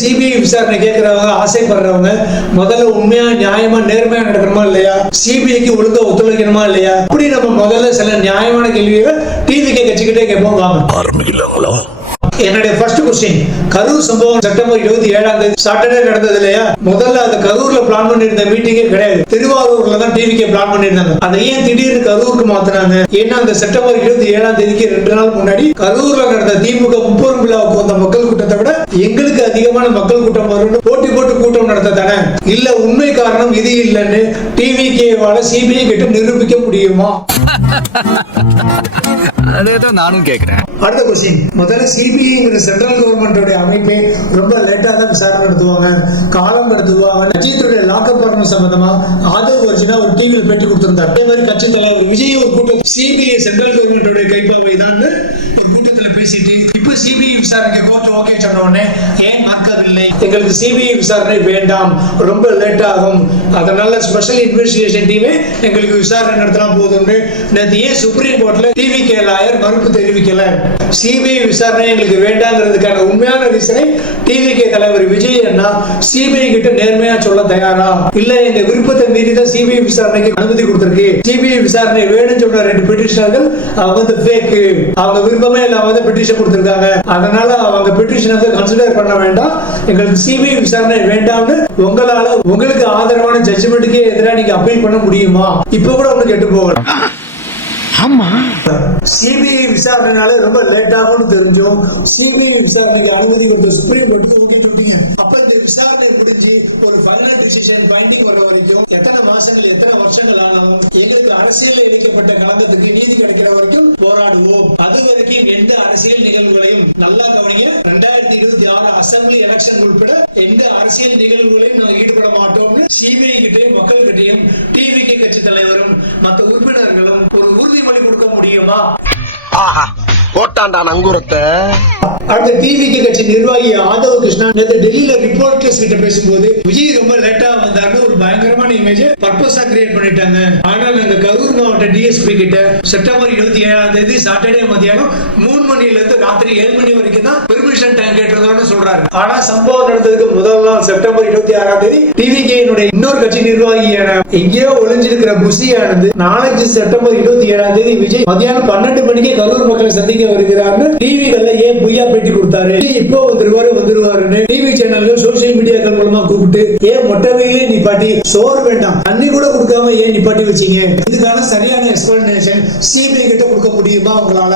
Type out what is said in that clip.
CBI விசாரணை கேட்கறவங்க ஆசைப்படுறவங்க முதல்ல உண்மையா நியாயமா நேர்மையா நடக்கணுமா இல்லையா, சிபிஐக்கு ஒழுங்கா ஒத்துழைக்கணுமா இல்லையா, அப்படி நம்ம முதல்ல சில நியாயமான கேள்விகளை டிவிக்கு கட்சிக்கிட்டே கேட்போம். வாங்க ஆரம்பிக்கலாங்களா. என்னுடைய ஃபர்ஸ்ட் கொஸ்டின், கரூர் சம்பவம் செப்டம்பர் 27ஆம் தேதி சாட்டர்டே நடந்தது இல்லையா? முதல்ல அது கரூர்ல பிளான் பண்ணிருந்த மீட்டிங்கே கிடையாது, திருவாரூர்ல தான் டிவிக்கு பிளான் பண்ணிருந்தாங்க. அதை ஏன் திடீர்னு கரூருக்கு மாத்தினாங்க? ஏன்னா அந்த செப்டம்பர் 27ஆம் தேதிக்கு 2 நாள் முன்னாடி கரூர்ல நடந்த திமுக 30 விழாவுக்கு வந்த மக்கள் கூட்டத்தை விட எங்களுக்கு அதிகமான மக்கள் கூட்டம் வரும்னு போட்டி போட்டு கூட்டம் நடத்த தானே? இல்ல உண்மை காரணம் இது இல்லைன்னு டிவிகேவால சிபிஐ கிட்ட நிரூபிக்க முடியுமா? அதேதான் நானும் கேக்குறேன். அடுத்த கொஸ்டின், முதல்ல சிபிஐங்கிற சென்ட்ரல் கவர்மெண்டோட அமைப்பே ரொம்ப லேட்டா தான் விசாரணை நடத்துவாங்க, காலம் நடத்துவாங்க. அஜித்துடைய லாக்அப் பண்ண சம்பந்தமா ஆதவ் அர்ஜுனா ஒரு டிவியில பேட்டி கொடுத்திருந்தார். அதே மாதிரி கட்சி தலைவர் விஜய் ஒரு கூட்டம் சிபிஐ சென்ட்ரல் கவர்மெண்டோட கைப்பாவை தான் ஒரு கூட்டத்துல பேசிட்டு இப்ப சிபிஐ விசாரணைக்கு கோர்ட் ஓகே சொன்ன உடனே ஏன் மாற்றவில்லை, எங்களுக்கு சிபிஐ விசாரணை வேண்டாம், ரொம்ப லேட் ஆகும், அதனால ஸ்பெஷல் இன்வெஸ்டிகேஷன் டீமே எங்களுக்கு விசாரணை நடத்தினா போதும்னு நேற்று ஏன் சுப்ரீம் கோர்ட்ல டிவிகே லாயர் மறுப்பு தெரிவிக்கல? சிபிஐ விசாரணை எங்களுக்கு வேண்டாங்கிறதுக்கான உண்மையான ரீசனை டிவிகே தலைவர் விஜய் அண்ணா சிபிஐ கிட்ட நேர்மையா சொல்ல தயாரா? இல்ல எங்க விருப்பத்தை மீறி தான் சிபிஐ விசாரணைக்கு அனுமதி கொடுத்திருக்கு, சிபிஐ விசாரணை வேணும்னு சொன்ன 2 பெட்டிஷனர்கள் அவங்க ஃபேக், அவங்க விருப்பமே இல்லாம பெட்டிஷன் கொடுத்திருக்காங்க, அதனால அவங்க பெட்டிஷனை கன்சிடர் பண்ண வேண்டாம், எங்களுக்கு சிபிஐ விசாரணை வேண்டாம்னு உங்களால உங்களுக்கு ஆதரவான ஜட்ஜ்மெண்ட்டுக்கே எதிராக நீங்க அப்பீல் பண்ண முடியுமா? இப்ப கூட உங்களுக்கு கெட்டு போகலாம். ஆமா, சிபிஐ விசாரணைனால ரொம்ப லேட் ஆகும்னு தெரிஞ்சும் சிபிஐ விசாரணைக்கு அனுமதி கொடுத்த சுப்ரீம் கோர்ட்டுக்கு ஊக்கி சொல்லிட்டீங்க. அப்ப இந்த விசாரணை முடிஞ்சு ஒரு ஃபைனல் டிசிஷன் பைண்டிங் வர வரைக்கும் எத்தனை மாசங்கள் எத்தனை வருஷங்கள் ஆனாலும் எங்களுக்கு அரசியல் இணைக்கப்பட்ட கலந்தத்துக்கு நீதி கிடைக்கிற வரைக்கும் போராடுவோம். அது வரைக்கும் எந்த அரசியல் நிகழ்வுகளையும் நல்லா கவனிங்க, 2026 அசம்பிளி எலெக்ஷன் உட்பட எந்த அரசியல் நிகழ்வுகளையும் நாங்கள் ஈடுபட மாட்டோம்னு சிபிஐ கிட்டையும் மக்கள் கிட்டையும் டிவிகே கட்சி தலைவரும் மற்ற உறுப்பினர்களும் ஒரு உறுதிமொழி கொடுக்க முடியுமா? போட்டாண்டா நங்கூரத்தை. அடுத்த டிவிகே கட்சி நிர்வாகி ஆதவ் கிருஷ்ணா நேற்று டெல்லியில ரிப்போர்ட்டர்ஸ் கிட்ட பேசும்போது விஜய் ரொம்ப லேட்டா வந்தாருன்னு ஒரு பயங்கரமான இமேஜ் பர்பஸா கிரியேட் பண்ணிட்டாங்க. ஆனா நாங்க கரூர் மாவட்ட டிஎஸ்பி கிட்ட செப்டம்பர் 27ஆம் தேதி சாட்டர்டே மதியானம் 3 மணில இருந்து ராத்திரி 7 மணி வரைக்கும் தான் பெர்மிஷன் டைம் கேட்டிருந்தோம்னு சொல்றாரு. ஆனா சம்பவம் நடந்ததுக்கு முதல் நாள் செப்டம்பர் 26ஆம் தேதி டிவிகே இன்னொரு கட்சி நிர்வாகியான எங்கேயோ ஒளிஞ்சிருக்கிற புசியானது நாளைக்கு செப்டம்பர் 27ஆம் தேதி விஜய் மதியானம் 12 மணிக்கே கரூர் மக்களை சந்திக்க வருகிறார்னு டிவிகள்ல ஏன் பொய்யா பேட்டி கொடுத்தாரு? இப்போ வந்துருவாருன்னு டிவி சேனல்கள் சோசியல் மீடியாக்கள் மூலமா கூப்பிட்டு ஏன் மொட்டவையிலே நிப்பாட்டி சோறு வேண்டாம் தண்ணி கூட கொடுக்காம ஏன் நிப்பாட்டி வச்சீங்க? இதுக்கான சரியான எக்ஸ்பிளனேஷன் சிபிஐ கிட்ட கொடுக்க முடியுமா உங்களால?